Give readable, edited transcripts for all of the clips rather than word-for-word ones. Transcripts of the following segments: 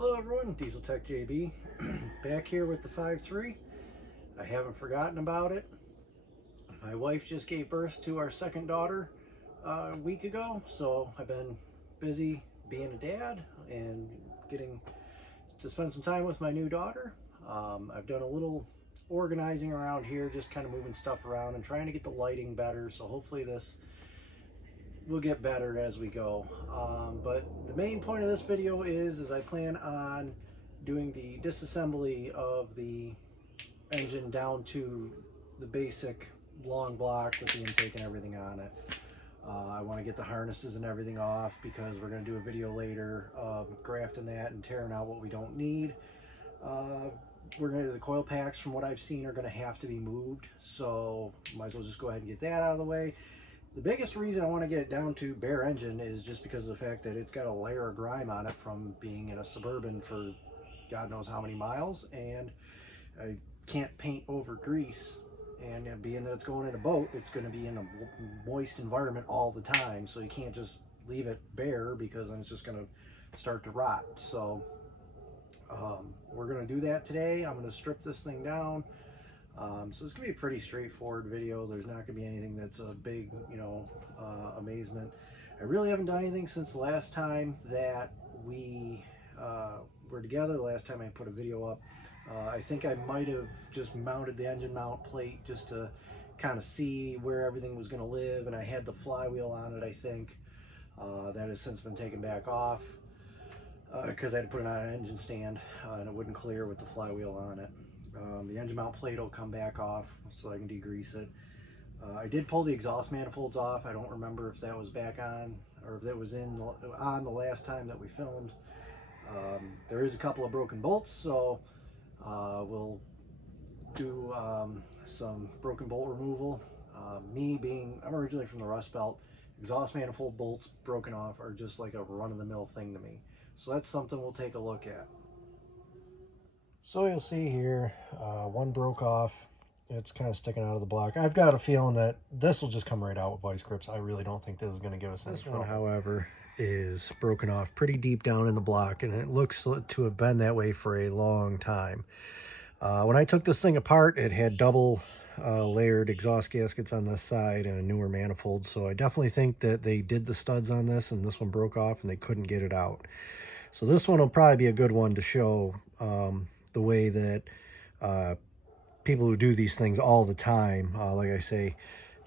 Hello everyone, Diesel Tech JB back here with the 5.3. I haven't forgotten about it. My wife just gave birth to our second daughter a week ago, so I've been busy being a dad and getting to spend some time with my new daughter. I've done a little organizing around here, just kind of moving stuff around and trying to get the lighting better, so hopefully this will get better as we go. But the main point of this video is I plan on doing the disassembly of the engine down to the basic long block with the intake and everything on it. I want to get the harnesses and everything off because we're going to do a video later of grafting that and tearing out what we don't need. The coil packs, from what I've seen, are going to have to be moved, so might as well just go ahead and get that out of the way. The biggest reason I want to get it down to bare engine is just because of the fact that it's got a layer of grime on it from being in a Suburban for God knows how many miles, and I can't paint over grease, and being that it's going in a boat, it's going to be in a moist environment all the time, so you can't just leave it bare because then it's just going to start to rot. So we're going to do that today. I'm going to strip this thing down. So it's gonna be a pretty straightforward video. There's not gonna be anything that's a big, amazement. I really haven't done anything since the last time that we were together. The last time I put a video up, I think I might have just mounted the engine mount plate just to kind of see where everything was gonna live, and I had the flywheel on it. I think that has since been taken back off because I had to put it on an engine stand and it wouldn't clear with the flywheel on it. The engine mount plate will come back off so I can degrease it. I did pull the exhaust manifolds off. I don't remember if that was back on or if that was on the last time that we filmed. There is a couple of broken bolts, so we'll do some broken bolt removal. I'm originally from the Rust Belt, exhaust manifold bolts broken off are just like a run-of-the-mill thing to me. So that's something we'll take a look at. So you'll see here, one broke off. It's kind of sticking out of the block. I've got a feeling that this will just come right out with vice grips. I really don't think this is going to give us any trouble. This one, however, is broken off pretty deep down in the block, and it looks to have been that way for a long time. When I took this thing apart, it had double layered exhaust gaskets on this side and a newer manifold, so I definitely think that they did the studs on this, and this one broke off and they couldn't get it out. So this one will probably be a good one to show the way that people who do these things all the time, like I say,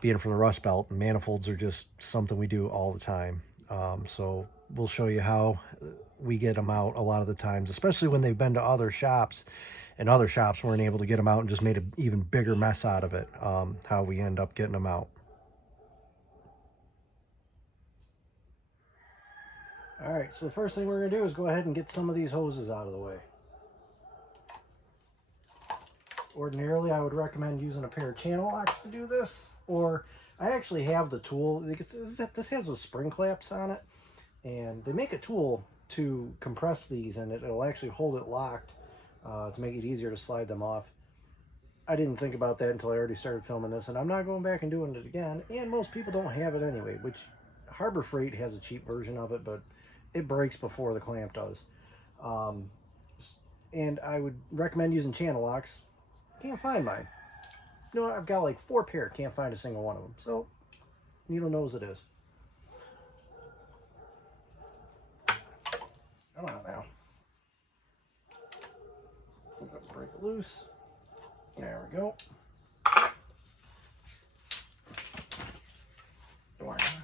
being from the Rust Belt, manifolds are just something we do all the time. So we'll show you how we get them out a lot of the times, especially when they've been to other shops and other shops weren't able to get them out and just made an even bigger mess out of it, how we end up getting them out. All right, so the first thing we're going to do is go ahead and get some of these hoses out of the way. Ordinarily, I would recommend using a pair of channel locks to do this, or I actually have the tool. This has those spring clamps on it, and they make a tool to compress these, and it'll actually hold it locked to make it easier to slide them off. I didn't think about that until I already started filming this, and I'm not going back and doing it again, and most people don't have it anyway, which Harbor Freight has a cheap version of it, but it breaks before the clamp does. And I would recommend using channel locks. Can't find mine. No, I've got like 4 pair. Can't find a single one of them. So, needle knows it is. Come on now. Break it loose. There we go.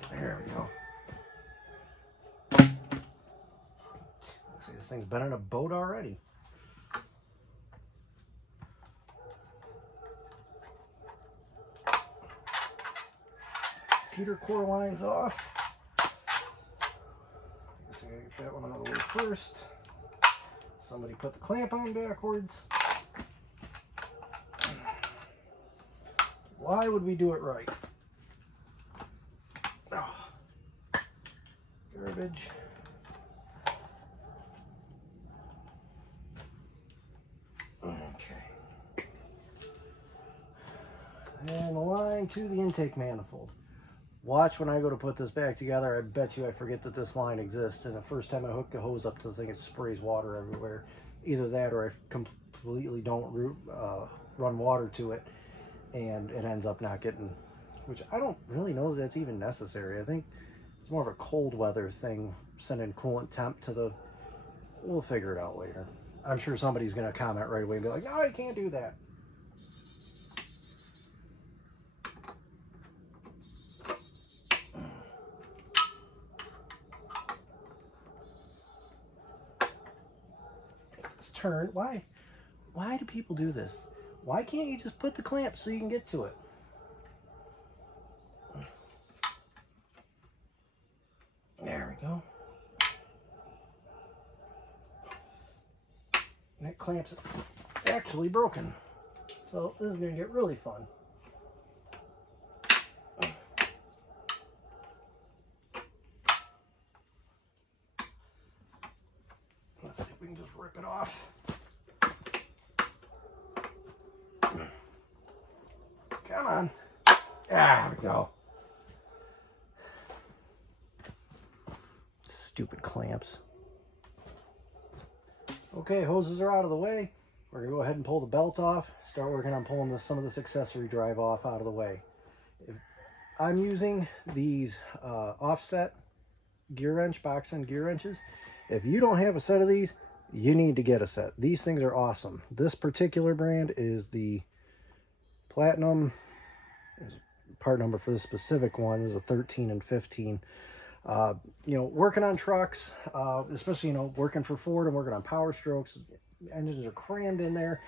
There we go. See, this thing's been in a boat already. Computer core lines off. I guess I gotta get that one out of the way first. Somebody put the clamp on backwards. Why would we do it right? Oh, garbage. Okay. And the line to the intake manifold. Watch when I go to put this back together. I bet you I forget that this line exists, and the first time I hook the hose up to the thing, it sprays water everywhere. Either that or I completely don't run water to it, and it ends up not getting, which I don't really know that that's even necessary. I think it's more of a cold weather thing, sending coolant temp to the, we'll figure it out later. I'm sure somebody's going to comment right away and be like, no, you can't do that. Let's turn. Why do people do this? Why can't you just put the clamp so you can get to it? There we go. That clamp's actually broken. So this is going to get really fun. Let's see if we can just rip it off. Come on. There we go. Stupid clamps. Okay, hoses are out of the way. We're going to go ahead and pull the belt off. Start working on pulling some of this accessory drive off out of the way. I'm using these offset gear wrench, box end gear wrenches. If you don't have a set of these, you need to get a set. These things are awesome. This particular brand is the Platinum. Part number for this specific one is a 13 and 15. You know, working on trucks, especially, you know, working for Ford and working on Power Strokes, engines are crammed in there.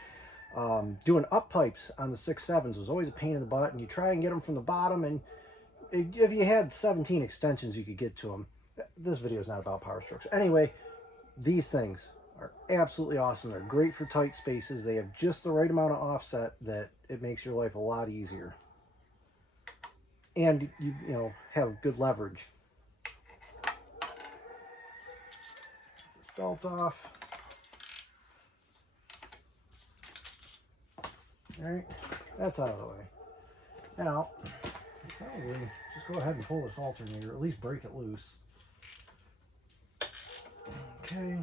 Doing up pipes on the 6.7s was always a pain in the butt, and you try and get them from the bottom, and if you had 17 extensions, you could get to them. This video is not about Power Strokes. Anyway, these things are absolutely awesome. They're great for tight spaces. They have just the right amount of offset that it makes your life a lot easier. And you know, have good leverage. This belt off. All right, that's out of the way. Now, probably just go ahead and pull this alternator, at least break it loose. Okay.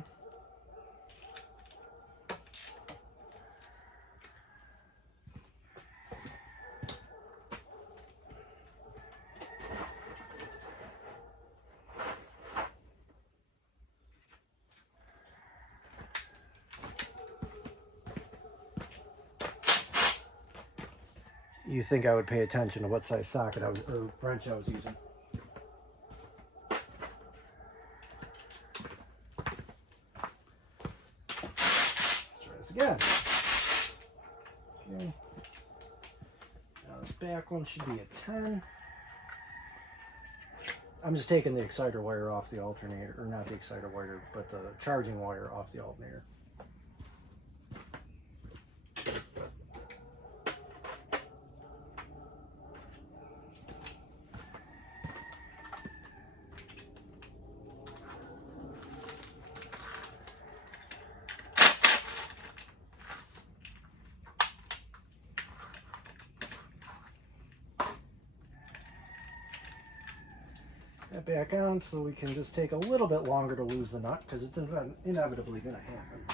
You think I would pay attention to what size socket or wrench I was using. Let's try this again. Okay. Now this back one should be a 10. I'm just taking the exciter wire off the alternator, or not the exciter wire, but the charging wire off the alternator. That back on so we can just take a little bit longer to lose the nut, because it's inevitably going to happen.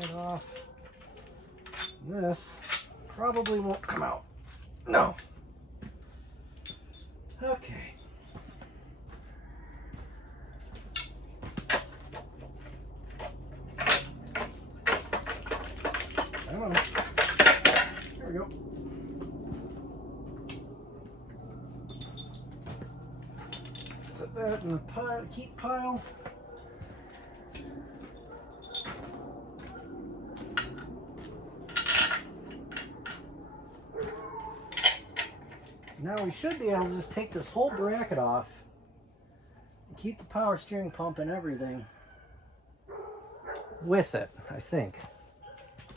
Get off. And this probably won't come out. No. Okay. Come on. There we go. Set that in the heat pile. Now we should be able to just take this whole bracket off and keep the power steering pump and everything with it, I think.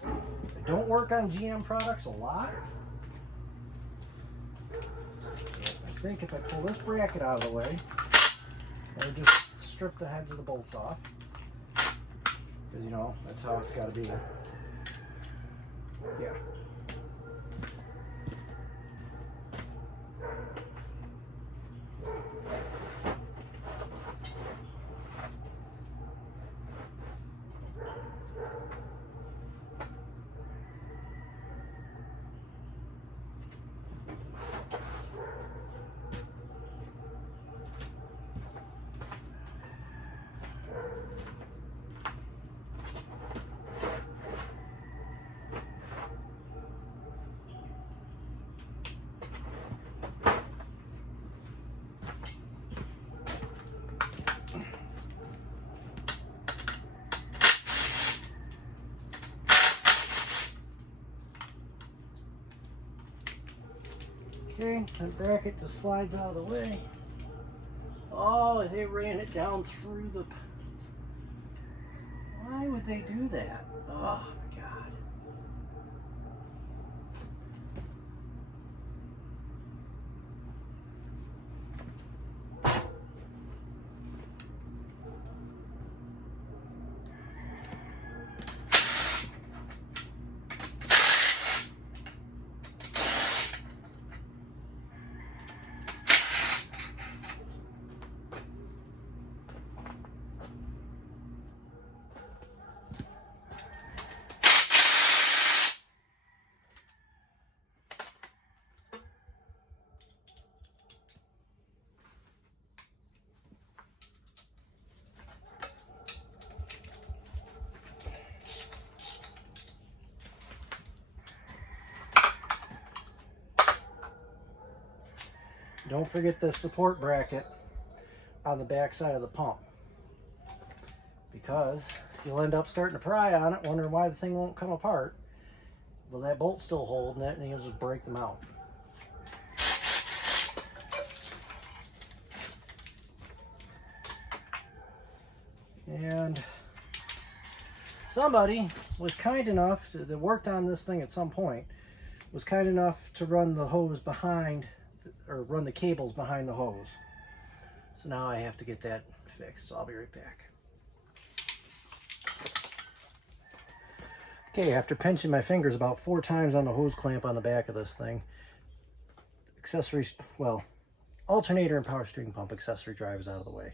I don't work on GM products a lot. I think if I pull this bracket out of the way, I just strip the heads of the bolts off. Because, you know, that's how it's got to be. Yeah. Okay, that bracket just slides out of the way. Oh, they ran it down through the... Why would they do that? Oh my God. Don't forget the support bracket on the back side of the pump, because you'll end up starting to pry on it, wondering why the thing won't come apart. Well, that bolt's still holding it, and you'll just break them out. And somebody was kind enough that worked on this thing at some point, was kind enough to run the hose behind, or run the cables behind the hose. So now I have to get that fixed, so I'll be right back. Okay, after pinching my fingers about 4 times on the hose clamp on the back of this thing, accessories, well, alternator and power steering pump accessory drive is out of the way.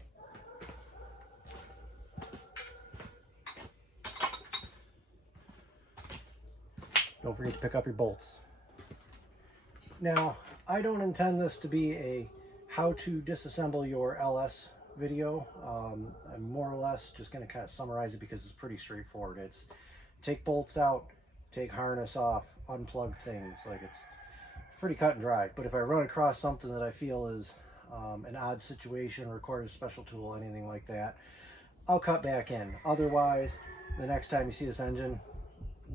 Don't forget to pick up your bolts. Now, I don't intend this to be a how to disassemble your LS video. I'm more or less just going to kind of summarize it because it's pretty straightforward. It's take bolts out, take harness off, unplug things. Like, it's pretty cut and dry. But if I run across something that I feel is an odd situation, requires a special tool, anything like that, I'll cut back in. Otherwise, the next time you see this engine,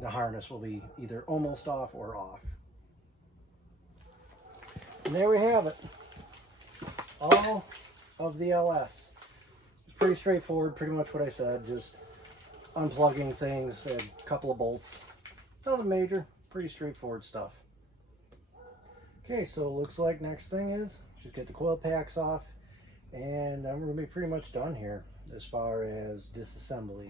the harness will be either almost off or off. And there we have it. All of the LS. It's pretty straightforward, pretty much what I said. Just unplugging things, a couple of bolts. Nothing major, pretty straightforward stuff. Okay, so it looks like next thing is just get the coil packs off, and I'm going to be pretty much done here as far as disassembly.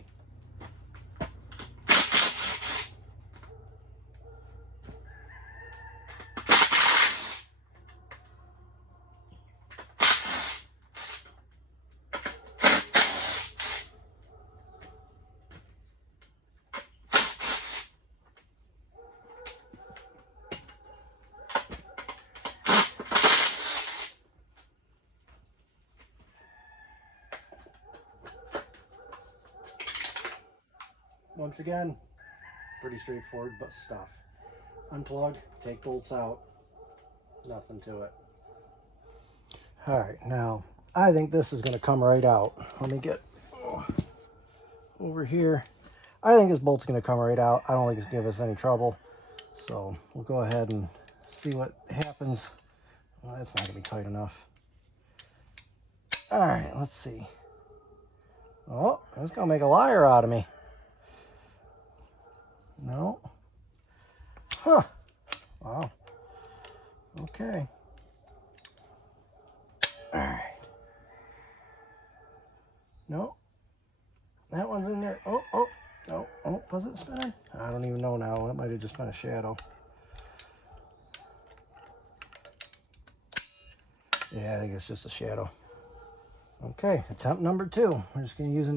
Once again, pretty straightforward but stuff. Unplug, take bolts out, nothing to it. Alright, now I think this is going to come right out. Let me get over here. I think this bolt's going to come right out. I don't think it's going to give us any trouble. So we'll go ahead and see what happens. Well, that's not going to be tight enough. Alright, let's see. Oh, it's going to make a liar out of me. No. Huh. Wow. Okay. Alright. No. That one's in there. Oh, oh. No. Oh, was it spinning? I don't even know now. It might have just been a shadow. Yeah, I think it's just a shadow. Okay, attempt number 2. We're just going to use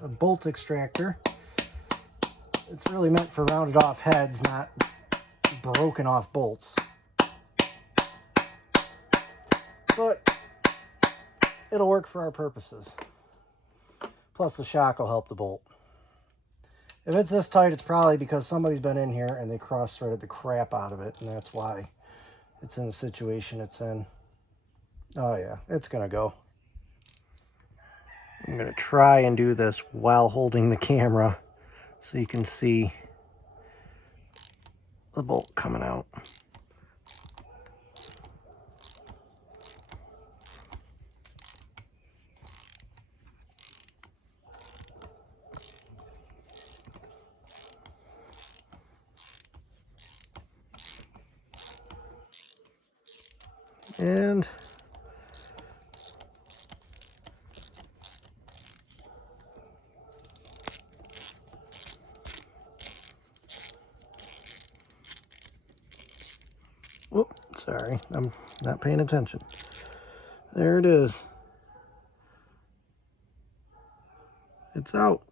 a bolt extractor. It's really meant for rounded off heads, not broken off bolts. But it'll work for our purposes. Plus the shock will help the bolt. If it's this tight, it's probably because somebody's been in here and they cross-threaded the crap out of it, and that's why it's in the situation it's in. Oh yeah, it's gonna go. I'm gonna try and do this while holding the camera so you can see the bolt coming out. And whoop, sorry, I'm not paying attention. There it is. It's out.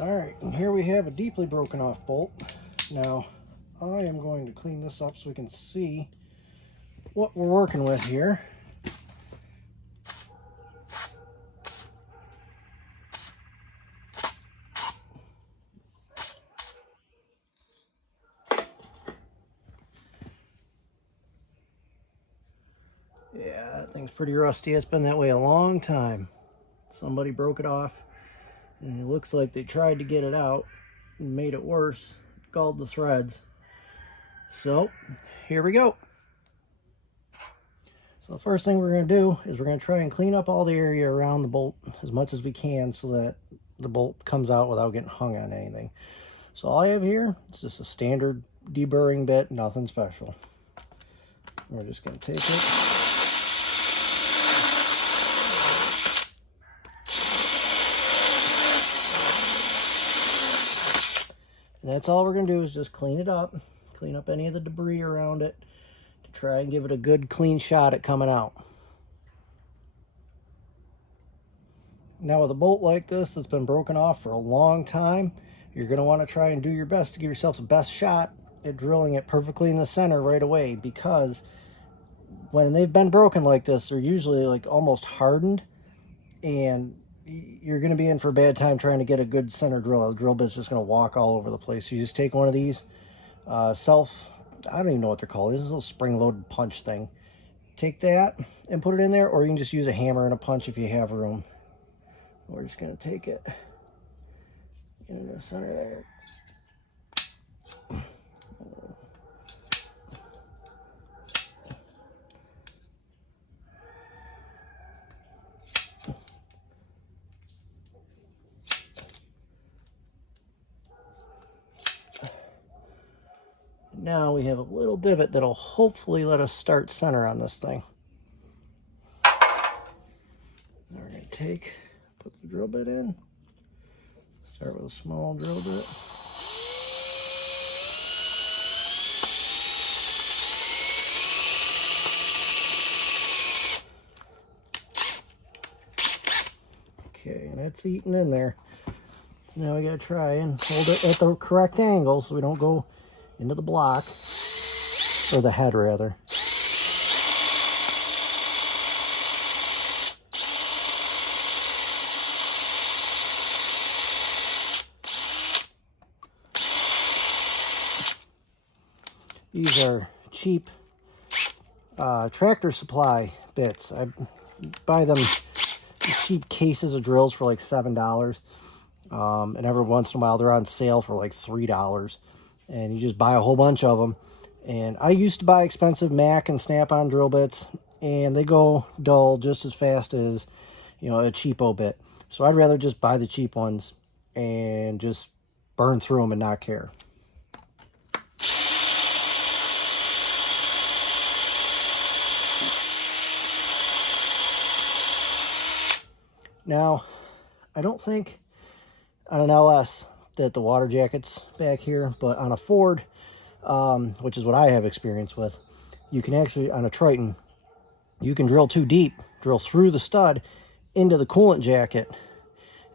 All right, and here we have a deeply broken off bolt. Now, I am going to clean this up so we can see what we're working with here. Yeah, that thing's pretty rusty. It's been that way a long time. Somebody broke it off, and it looks like they tried to get it out and made it worse, galled the threads. So, here we go. So the first thing we're going to do is we're going to try and clean up all the area around the bolt as much as we can so that the bolt comes out without getting hung on anything. So all I have here is just a standard deburring bit, nothing special. We're just going to take it. And that's all we're going to do is just clean it up, clean up any of the debris around it to try and give it a good clean shot at coming out. Now with a bolt like this that's been broken off for a long time, you're going to want to try and do your best to give yourself the best shot at drilling it perfectly in the center right away, because when they've been broken like this, they're usually like almost hardened, and you're going to be in for a bad time trying to get a good center drill. The drill bit's just going to walk all over the place. So you just take one of these I don't even know what they're called. This is a little spring-loaded punch thing. Take that and put it in there, or you can just use a hammer and a punch if you have room. We're just going to take it, get it in the center there. Now we have a little divot that'll hopefully let us start center on this thing. Now we're going to put the drill bit in. Start with a small drill bit. Okay, and it's eating in there. Now we got to try and hold it at the correct angle so we don't go into the block, or the head rather. These are cheap Tractor Supply bits. I buy them in cheap cases of drills for like $7, and every once in a while they're on sale for like $3. And you just buy a whole bunch of them. And I used to buy expensive Mac and Snap-on drill bits, and they go dull just as fast as, you know, a cheapo bit. So I'd rather just buy the cheap ones and just burn through them and not care. Now, I don't think on an LS that the water jacket's back here, but on a Ford, which is what I have experience with, you can actually, on a Triton, you can drill too deep, drill through the stud into the coolant jacket,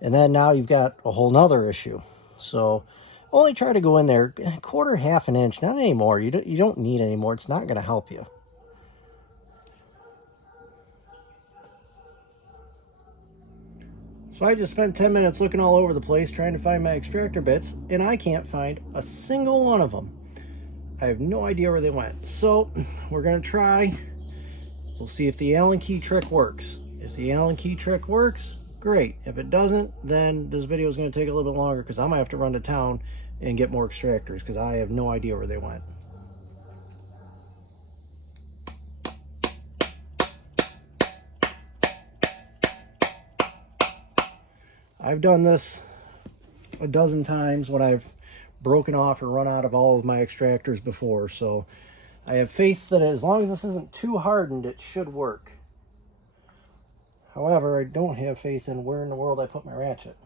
and then now you've got a whole nother issue. So only try to go in there a quarter, half an inch, not anymore. You don't need any more. It's not going to help you. So I just spent 10 minutes looking all over the place trying to find my extractor bits, and I can't find a single one of them. I have no idea where they went. So we're going to try. We'll see if the Allen key trick works. If the Allen key trick works, great. If it doesn't, then this video is going to take a little bit longer because I'm going to have to run to town and get more extractors because I have no idea where they went. I've done this a dozen times when I've broken off or run out of all of my extractors before, so I have faith that as long as this isn't too hardened, it should work. However, I don't have faith in where in the world I put my ratchet.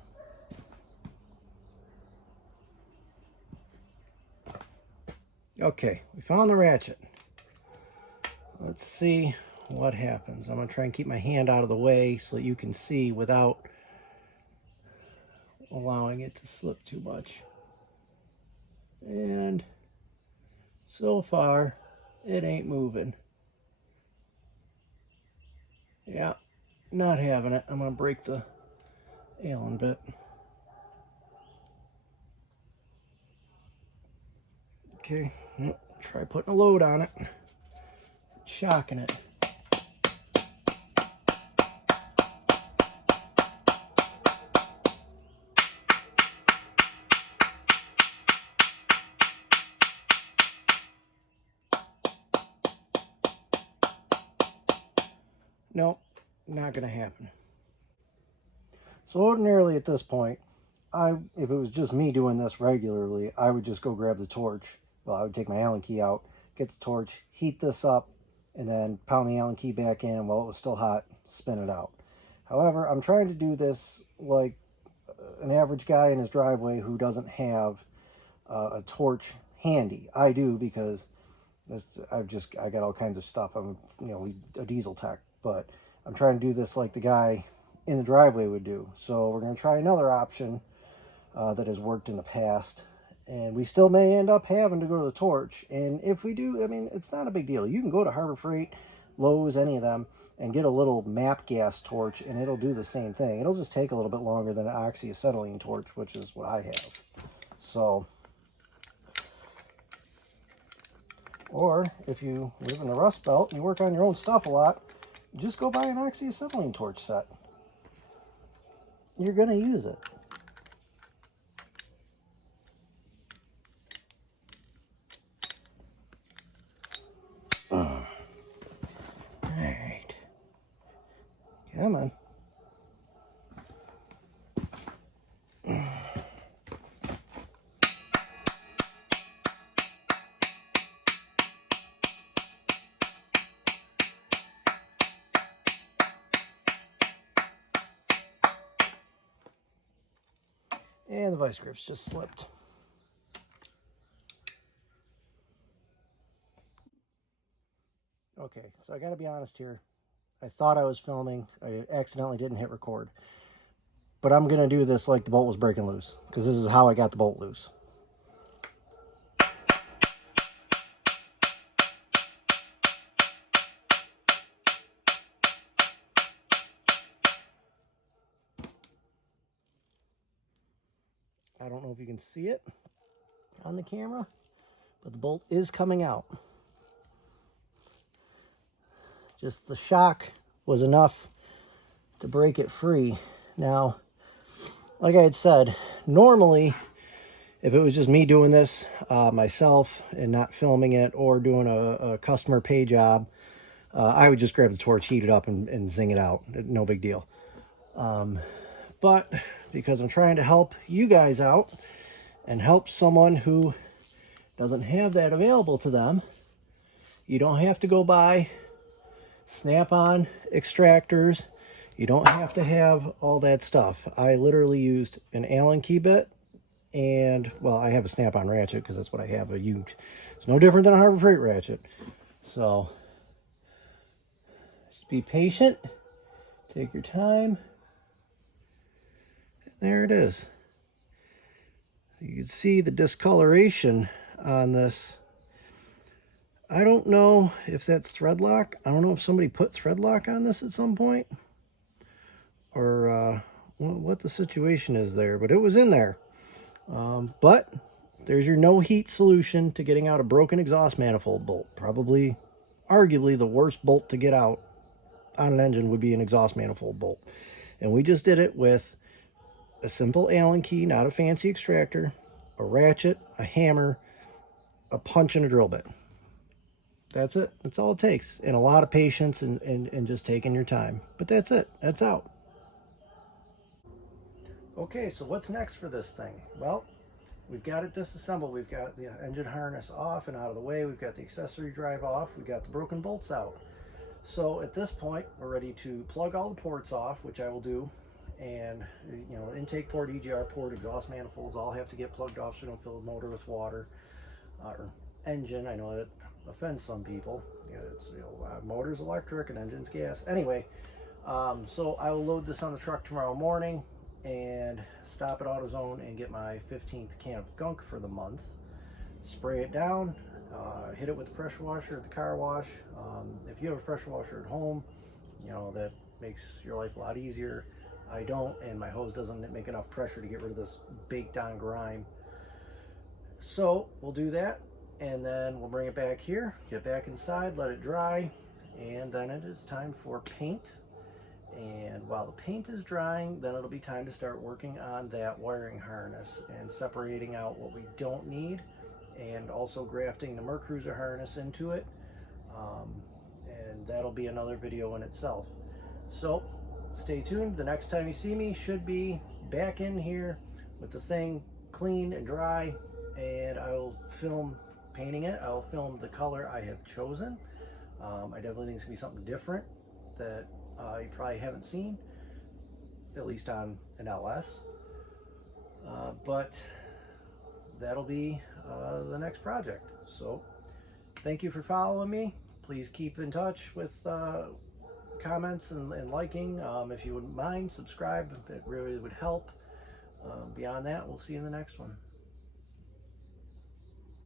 Okay, we found the ratchet. Let's see what happens. I'm going to try and keep my hand out of the way so that you can see without allowing it to slip too much. And so far, it ain't moving. Yeah, not having it. I'm going to break the Allen bit. Okay, try putting a load on it. Shocking it. Nope, not going to happen. So ordinarily at this point, if it was just me doing this regularly, I would just go grab the torch. Well, I would take my Allen key out, get the torch, heat this up, and then pound the Allen key back in while it was still hot, spin it out. However, I'm trying to do this like an average guy in his driveway who doesn't have a torch handy. I do because I got all kinds of stuff. I'm a diesel tech, but I'm trying to do this like the guy in the driveway would do. So we're going to try another option that has worked in the past, and we still may end up having to go to the torch. And if we do, I mean, it's not a big deal. You can go to Harbor Freight, Lowe's, any of them, and get a little MAP gas torch, and it'll do the same thing. It'll just take a little bit longer than an oxyacetylene torch, which is what I have. So, or if you live in the Rust Belt and you work on your own stuff a lot, just go buy an oxyacetylene torch set. You're going to use it. Alright. Come on. And the vice grips just slipped. Okay, so I gotta be honest here. I thought I was filming. I accidentally didn't hit record. But I'm gonna do this like the bolt was breaking loose, because this is how I got the bolt loose. I don't know if you can see it on the camera, but the bolt is coming out. Just the shock was enough to break it free. Now, like I had said, normally, if it was just me doing this myself and not filming it or doing a customer pay job, I would just grab the torch, heat it up, and zing it out. No big deal. But because I'm trying to help you guys out and help someone who doesn't have that available to them, you don't have to go buy snap-on extractors. You don't have to have all that stuff. I literally used an Allen key bit and, well, I have a snap-on ratchet because that's what I have. It's no different than a Harbor Freight ratchet. So just be patient. Take your time. There it is. You can see the discoloration on this. I don't know if that's thread lock. I don't know if somebody put thread lock on this at some point, or what the situation is there, but it was in there. But there's your no heat solution to getting out a broken exhaust manifold bolt. Probably, arguably, the worst bolt to get out on an engine would be an exhaust manifold bolt. And we just did it with a simple Allen key, not a fancy extractor, a ratchet, a hammer, a punch, and a drill bit. That's it. That's all it takes. And a lot of patience and just taking your time. But that's it. That's out. Okay, so what's next for this thing? Well, we've got it disassembled. We've got the engine harness off and out of the way. We've got the accessory drive off. We've got the broken bolts out. So at this point, we're ready to plug all the ports off, which I will do. And, you know, intake port, EGR port, exhaust manifolds all have to get plugged off so we don't fill the motor with water. Or engine, I know that offends some people. You know, it's, you know, motor's electric and engine's gas. Anyway, so I will load this on the truck tomorrow morning and stop at AutoZone and get my 15th can of gunk for the month. Spray it down, hit it with the pressure washer at the car wash. If you have a pressure washer at home, you know, that makes your life a lot easier. I don't, and my hose doesn't make enough pressure to get rid of this baked on grime. So we'll do that, and then we'll bring it back here, get back inside, let it dry, and then it is time for paint. And while the paint is drying, then it'll be time to start working on that wiring harness and separating out what we don't need, and also grafting the Mercruiser harness into it. And that'll be another video in itself. So stay tuned. The next time you see me should be back in here with the thing clean and dry, and I'll film painting it. I'll film the color I have chosen. I definitely think it's gonna be something different that you probably haven't seen, at least on an LS. But that'll be the next project. So thank you for following me. Please keep in touch with comments and liking. If you wouldn't mind, subscribe. It really would help. Beyond that, we'll see you in the next one.